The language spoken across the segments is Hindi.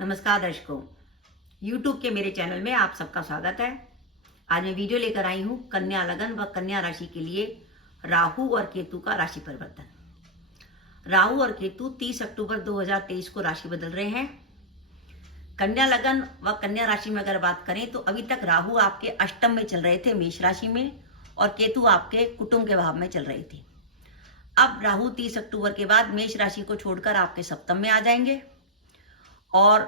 नमस्कार दर्शकों, YouTube के मेरे चैनल में आप सबका स्वागत है। आज मैं वीडियो लेकर आई हूँ कन्या लगन व कन्या राशि के लिए राहु और केतु का राशि परिवर्तन। राहु और केतु 30 अक्टूबर 2023 को राशि बदल रहे हैं। कन्या लगन व कन्या राशि में अगर बात करें तो अभी तक राहु आपके अष्टम में चल रहे थे, मेष राशि में, और केतु आपके कुटुंब के भाव में चल रहे थे। अब राहु 30 अक्टूबर के बाद मेष राशि को छोड़कर आपके सप्तम में आ जाएंगे और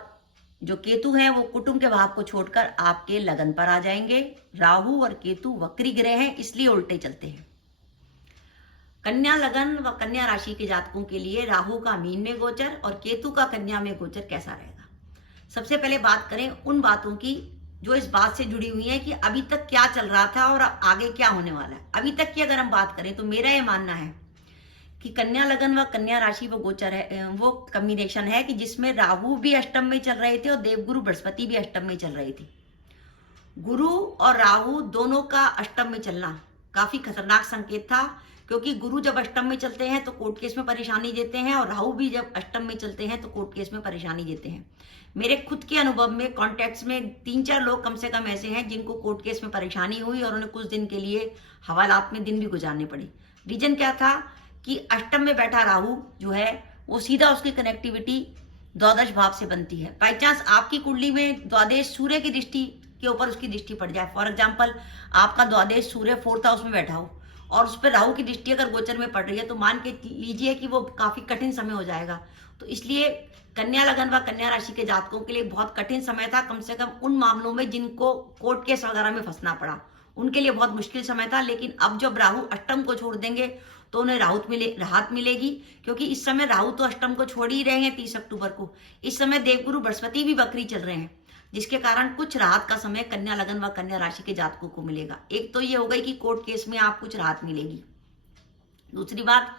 जो केतु हैं वो कुटुंब के भाव को छोड़कर आपके लगन पर आ जाएंगे। राहु और केतु वक्री ग्रह हैं, इसलिए उल्टे चलते हैं। कन्या लगन व कन्या राशि के जातकों के लिए राहु का मीन में गोचर और केतु का कन्या में गोचर कैसा रहेगा। सबसे पहले बात करें उन बातों की जो इस बात से जुड़ी हुई है कि अभी तक क्या चल रहा था और आगे क्या होने वाला है। अभी तक की अगर हम बात करें तो मेरा यह मानना है कि कन्या लगन व कन्या राशि वो गोचर है, वो कॉम्बिनेशन है कि जिसमें राहु भी अष्टम में चल रहे थे और देवगुरु बृहस्पति भी अष्टम में चल रहे थे। गुरु और राहु दोनों का अष्टम में चलना काफी खतरनाक संकेत था, क्योंकि गुरु जब अष्टम में चलते हैं तो कोर्ट केस में परेशानी देते हैं और राहु भी जब अष्टम में चलते हैं तो कोर्ट केस में परेशानी देते हैं। मेरे खुद के अनुभव में कॉन्टेक्ट्स में 3-4 लोग कम से कम ऐसे हैं जिनको कोर्ट केस में परेशानी हुई और उन्हें कुछ दिन के लिए हवालात में दिन भी गुजारने पड़े। रीजन क्या था कि अष्टम में बैठा राहु जो है वो सीधा उसकी कनेक्टिविटी द्वादश भाव से बनती है। बाई चांस आपकी कुंडली में द्वादश सूर्य की दृष्टि के ऊपर उसकी दृष्टि पड़ जाए, फॉर एग्जाम्पल आपका द्वादश सूर्य 4th हाउस में बैठा हो और उस पर राहु की दृष्टि अगर गोचर में पड़ रही है तो मान के लीजिए कि वो काफी कठिन समय हो जाएगा। तो इसलिए कन्या लगन व कन्या राशि के जातकों के लिए बहुत कठिन समय था, कम से कम उन मामलों में जिनको कोर्ट केस वगैरह में फंसना पड़ा उनके लिए बहुत मुश्किल समय था। लेकिन अब जब राहु अष्टम को छोड़ देंगे तो उन्हें राहत मिलेगी, क्योंकि इस समय राहु तो अष्टम को छोड़ ही रहे हैं 30 अक्टूबर को। इस समय देवगुरु बृहस्पति भी वक्री चल रहे हैं, जिसके कारण कुछ राहत का समय कन्या लगन व कन्या राशि के जातकों को मिलेगा। एक तो ये हो गई कि कोर्ट केस में आप कुछ राहत मिलेगी। दूसरी बात,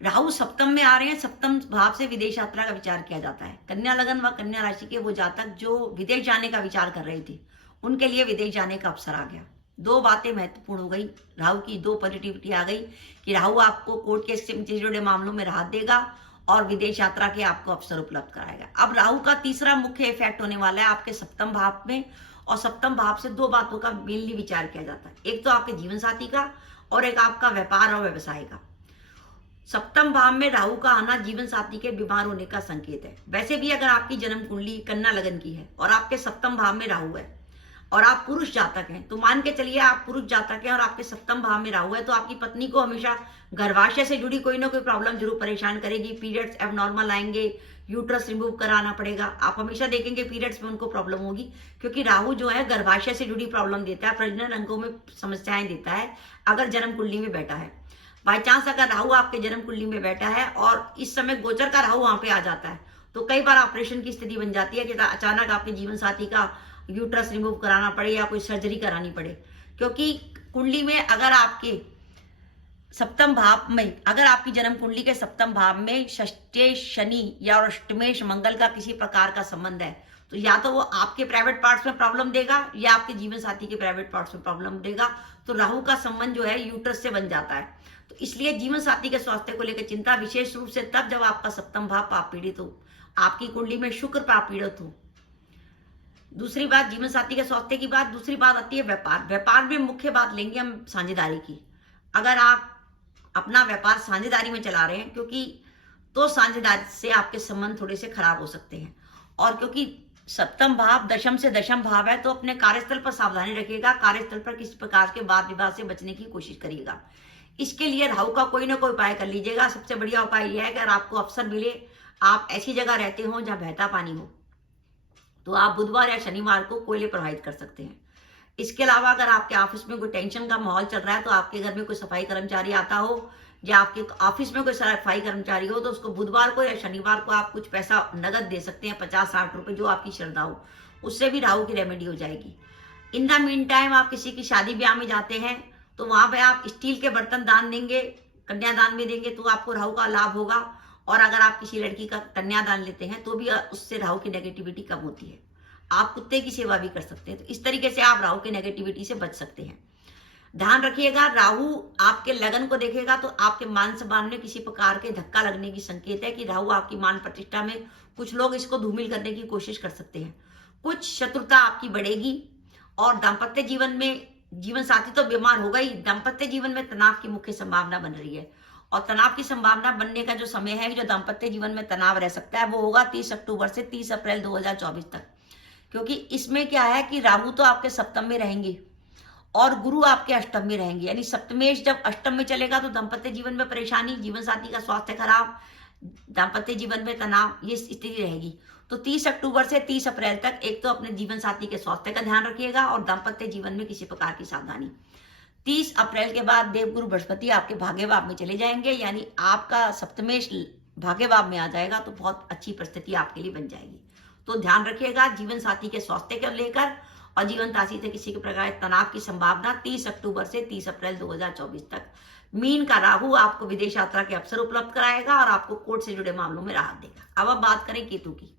राहु सप्तम में आ रहे हैं, सप्तम भाव से विदेश यात्रा का विचार किया जाता है। कन्या लगन व कन्या राशि के वो जातक जो विदेश जाने का विचार कर रहे थे उनके लिए विदेश जाने का अवसर आ गया। दो बातें महत्वपूर्ण हो गई, राहु की दो पॉजिटिविटी आ गई कि राहु आपको कोर्ट केस से जुड़े मामलों में राहत देगा और विदेश यात्रा के आपको अवसर उपलब्ध कराएगा। अब राहु का तीसरा मुख्य इफेक्ट होने वाला है आपके सप्तम भाव में, और सप्तम भाव से दो बातों का मेनली विचार किया जाता है, एक तो आपके जीवन साथी का और एक आपका व्यापार और व्यवसाय का। सप्तम भाव में राहु का आना जीवन साथी के बीमार होने का संकेत है। वैसे भी अगर आपकी जन्म कुंडली कन्या लगन की है और आपके सप्तम भाव में राहु है और आप पुरुष जातक हैं, तो मान के चलिए आप पुरुष जातक हैं और आपके सप्तम भाव में राहु है, तो आपकी पत्नी को हमेशा गर्भाशय से जुड़ी कोई ना कोई प्रॉब्लम जरूर परेशान करेगी। पीरियड्स एबनॉर्मल आएंगे, यूट्रस रिमूव कराना पड़ेगा। आप हमेशा देखेंगे पीरियड्स में उनको प्रॉब्लम होगी, क्योंकि राहु जो है गर्भाशय से जुड़ी प्रॉब्लम देता है, प्रजनन अंगों में समस्याएं देता है अगर जन्म कुंडली में बैठा है। बाई चांस अगर राहु आपके जन्म कुंडली में बैठा है और इस समय गोचर का राहु वहां पे आ जाता है तो कई बार ऑपरेशन की स्थिति बन जाती है कि अचानक आपके जीवन साथी का यूट्रस रिमूव कराना पड़े या कोई सर्जरी करानी पड़े। क्योंकि कुंडली में अगर आपके सप्तम भाव में, अगर आपकी जन्म कुंडली के सप्तम भाव में षष्ठेश शनि या अष्टमेश मंगल का किसी प्रकार का संबंध है तो या तो वो आपके प्राइवेट पार्ट्स में प्रॉब्लम देगा या आपके जीवन साथी के प्राइवेट पार्ट्स में प्रॉब्लम देगा। तो राहु का संबंध जो है यूट्रस से बन जाता है। तो इसलिए जीवन साथी के स्वास्थ्य को लेकर चिंता, विशेष रूप से तब जब आपका सप्तम भाव पाप पीड़ित हो, आपकी कुंडली में शुक्र पाप पीड़ित हो। दूसरी बात जीवन साथी के स्वास्थ्य की बात। दूसरी बात आती है व्यापार। व्यापार में मुख्य बात लेंगे हम साझेदारी की। अगर आप अपना व्यापार साझेदारी में चला रहे हैं, क्योंकि तो साझेदारी से आपके संबंध थोड़े से खराब हो सकते हैं, और क्योंकि सप्तम भाव दशम से दशम भाव है तो अपने कार्यस्थल पर सावधानी रखिएगा। कार्यस्थल पर किसी प्रकार के वाद विवाद से बचने की कोशिश करिएगा। इसके लिए राहु का कोई ना कोई उपाय कर लीजिएगा। सबसे बढ़िया उपाय यह है कि अगर आपको अवसर मिले, आप ऐसी जगह रहते हो जहां बहता पानी हो, तो आप बुधवार या शनिवार को कोयले प्रवाहित कर सकते हैं। इसके अलावा अगर आपके ऑफिस में कोई टेंशन का माहौल चल रहा है तो आपके घर में कोई सफाई कर्मचारी आता हो या आपके ऑफिस में कोई सफाई कर्मचारी हो तो उसको बुधवार को या शनिवार को आप कुछ पैसा नगद दे सकते हैं, 50-60 रुपए, जो आपकी श्रद्धा हो। उससे भी राहु की रेमेडी हो जाएगी। इन द मीन टाइम आप किसी की शादी ब्याह में जाते हैं तो वहां पर आप स्टील के बर्तन दान देंगे, कन्यादान में देंगे तो आपको राहु का लाभ होगा। और अगर आप किसी लड़की का कन्यादान लेते हैं तो भी उससे राहु की नेगेटिविटी कम होती है। आप कुत्ते की सेवा भी कर सकते हैं। तो इस तरीके से आप राहु की नेगेटिविटी से बच सकते हैं। ध्यान रखिएगा, राहु आपके लगन को देखेगा तो आपके मान सम्मान में किसी प्रकार के धक्का लगने की संकेत है कि राहु आपकी मान प्रतिष्ठा में कुछ लोग इसको धूमिल करने की कोशिश कर सकते हैं। कुछ शत्रुता आपकी बढ़ेगी और दाम्पत्य जीवन में जीवन साथी तो बीमार होगा ही, दाम्पत्य जीवन में तनाव की मुख्य संभावना बन रही है। और तनाव की संभावना बनने का जो समय है, जो दाम्पत्य जीवन में तनाव रह सकता है, वो होगा 30 अक्टूबर से 30 अप्रैल 2024 तक। क्योंकि इसमें क्या है कि राहु तो आपके सप्तम में रहेंगे और गुरु आपके अष्टम में रहेंगे, यानी सप्तमेश जब अष्टम में चलेगा तो दाम्पत्य जीवन में परेशानी, जीवन साथी का स्वास्थ्य खराब, दाम्पत्य जीवन में तनाव, ये स्थिति रहेगी। तो 30 अक्टूबर से 30 अप्रैल तक एक तो अपने जीवन साथी के स्वास्थ्य का ध्यान रखिएगा और दाम्पत्य जीवन में किसी प्रकार की सावधानी। 30 अप्रैल के बाद देवगुरु बृहस्पति आपके भाग्य भाव में चले जाएंगे, यानी आपका सप्तमेश भाग्य भाव में आ जाएगा, तो बहुत अच्छी परिस्थिति आपके लिए बन जाएगी। तो ध्यान रखिएगा जीवन साथी के स्वास्थ्य को लेकर, और जीवन साथी से किसी के प्रकार तनाव की संभावना 30 अक्टूबर से 30 अप्रैल 2024 तक। मीन का राहु आपको विदेश यात्रा के अवसर उपलब्ध कराएगा और आपको कोर्ट से जुड़े मामलों में राहत देगा। अब बात करें केतु की।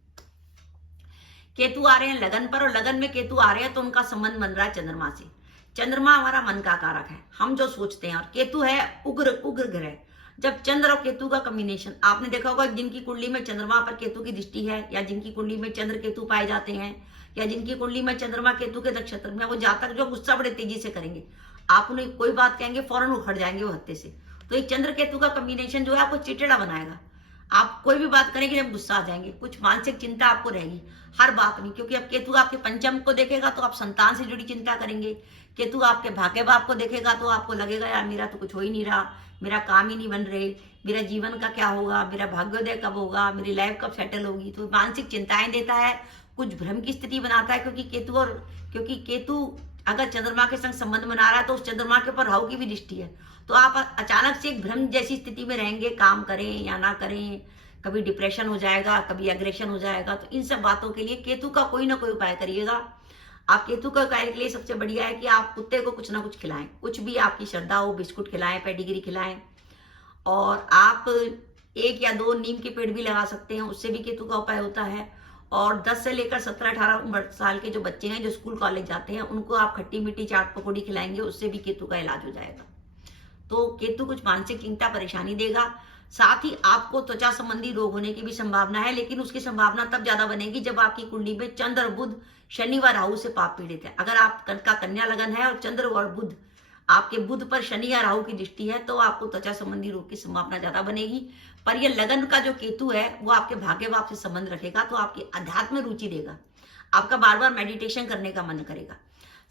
केतु आ रहे हैं लगन पर, और लगन में केतु आ रहे हैं तो उनका संबंध बन रहा है चंद्रमा से। चंद्रमा हमारा मन का कारक है, हम जो सोचते हैं, और केतु है उग्र ग्रह। जब चंद्र और केतु का कॉम्बिनेशन, आपने देखा होगा जिनकी कुंडली में चंद्रमा पर केतु की दृष्टि है, या जिनकी कुंडली में चंद्र केतु पाए जाते हैं, या जिनकी कुंडली में चंद्रमा केतु के नक्षत्र में, वो जातक जो गुस्सा बड़े तेजी से करेंगे, आप उन्हें कोई बात कहेंगे फौरन उखड़ जाएंगे वो हत्ते से। तो ये चंद्र केतु का कॉम्बिनेशन जो है आपको चिड़चिड़ा बनाएगा, आप कोई भी बात करेंगे जब गुस्सा आ जाएंगे, कुछ मानसिक चिंता आपको रहेगी हर बात में, क्योंकि अब केतु आपके पंचम को देखेगा तो आप संतान से जुड़ी चिंता करेंगे। केतु आपके भाग्य भाव को देखेगा तो आपको लगेगा यार मेरा तो कुछ हो ही नहीं रहा, मेरा काम ही नहीं बन रहे, मेरा जीवन का क्या होगा, मेरा भाग्योदय कब होगा, मेरी लाइफ कब सेटल होगी। तो मानसिक चिंताएं देता है, कुछ भ्रम की स्थिति बनाता है, क्योंकि केतु अगर चंद्रमा के संग संबंध बना रहा है तो उस चंद्रमा के ऊपर राहु की भी दृष्टि है। तो आप अचानक से एक भ्रम जैसी स्थिति में रहेंगे, काम करें या ना करें, कभी डिप्रेशन हो जाएगा, कभी एग्रेशन हो जाएगा। तो इन सब बातों के लिए केतु का कोई ना कोई उपाय करिएगा। आप केतु का उपाय के लिए सबसे बढ़िया है कि आप कुत्ते को कुछ ना कुछ खिलाएं, कुछ भी आपकी श्रद्धा हो, बिस्कुट खिलाएं, पेडिग्री खिलाएं, और आप 1 या 2 नीम के पेड़ भी लगा सकते हैं, उससे भी केतु का उपाय होता है। और 10 से लेकर 17-18 साल के जो बच्चे हैं जो स्कूल कॉलेज जाते हैं, उनको आप खट्टी मीठी चाट पकौड़ी खिलाएंगे, उससे भी केतु का इलाज हो जाएगा। तो केतु कुछ मानसिक चिंता परेशानी देगा। साथ ही आपको त्वचा संबंधी रोग होने की भी संभावना है, लेकिन उसकी संभावना तब ज्यादा बनेगी जब आपकी कुंडली में चंद्र, बुध, शनि व राहु से पाप पीड़ित है। अगर आपका कन्या लगन है और चंद्र और बुध, आपके बुध पर शनि या राहु की दृष्टि है, तो आपको त्वचा संबंधी रोग की संभावना ज्यादा बनेगी। पर यह लगन का जो केतु है वो आपके भाग्य भाव से संबंध रखेगा, तो आपकी अध्यात्म में रुचि देगा, आपका बार बार मेडिटेशन करने का मन करेगा।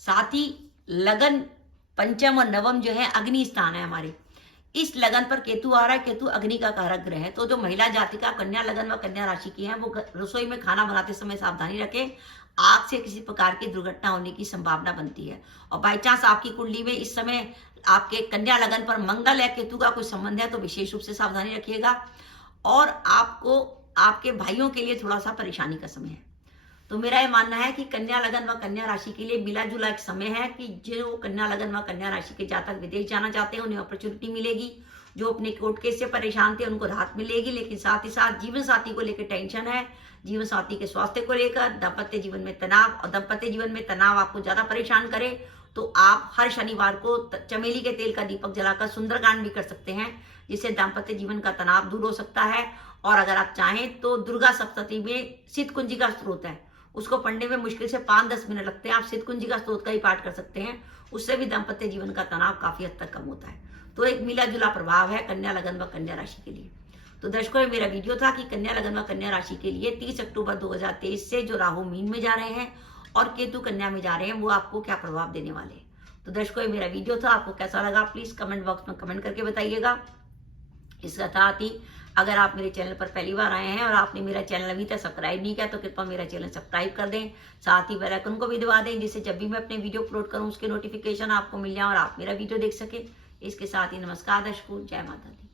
साथ ही लगन पंचम और नवम जो है अग्नि स्थान है हमारे, इस लगन पर केतु आ रहा है। केतु अग्नि का कारक ग्रह है। तो जो महिला जातिका कन्या लगन व कन्या राशि की है, वो रसोई में खाना बनाते समय सावधानी रखें, आग से किसी प्रकार की दुर्घटना होने की संभावना बनती है। और बाई चांस आपकी कुंडली में इस समय आपके कन्या लगन पर मंगल या केतु का कोई संबंध है तो विशेष रूप से सावधानी रखिएगा। और आपको आपके भाइयों के लिए थोड़ा सा परेशानी का समय है। तो मेरा ये मानना है कि कन्या लगन व कन्या राशि के लिए मिला जुला एक समय है कि जो कन्या लगन व कन्या राशि के जातक विदेश जाना चाहते हैं उन्हें अपॉर्चुनिटी मिलेगी। जो अपने कोर्ट केस से परेशान थे उनको राहत मिलेगी। लेकिन साथ ही साथ जीवन साथी को लेकर टेंशन है, जीवन साथी के स्वास्थ्य को लेकर, दाम्पत्य जीवन में तनाव, और दाम्पत्य जीवन में तनाव आपको ज्यादा परेशान करे तो आप हर शनिवार को चमेली के तेल का दीपक जलाकर सुंदरकांड भी कर सकते हैं, जिससे दाम्पत्य जीवन का तनाव दूर हो सकता है। और अगर आप चाहें तो दुर्गा सप्तती में सिद्धकुंजी का स्त्रोत है, उसको पढ़ने में मुश्किल से 5-10 मिनट लगते हैं, आप सिद्धकुंजी का स्त्रोत का ही पाठ कर सकते हैं, उससे भी दाम्पत्य जीवन का तनाव काफी हद तक कम होता है। तो एक मिला जुला प्रभाव है कन्या लगन व कन्या राशि के लिए। तो दर्शकों, ये मेरा वीडियो था कि कन्या लगन व कन्या राशि के लिए 30 अक्टूबर 2023 से जो राहु मीन में जा रहे हैं और केतु कन्या में जा रहे हैं, वो आपको क्या प्रभाव देने वाले हैं। तो दर्शकों, ये मेरा वीडियो था, आपको कैसा लगा प्लीज कमेंट बॉक्स में कमेंट करके बताइएगा। इसका साथ ही अगर आप मेरे चैनल पर पहली बार आए हैं और आपने मेरा चैनल अभी तक सब्सक्राइब नहीं किया तो कृपया मेरा चैनल सब्सक्राइब कर दें, साथ ही बेल आइकन को भी दबा दें, जिससे जब भी मैं अपने वीडियो अपलोड करूं उसके नोटिफिकेशन आपको मिल जाए और आप मेरा वीडियो देख सके। इसके साथ ही नमस्कार दर्शकों, जय माता दी।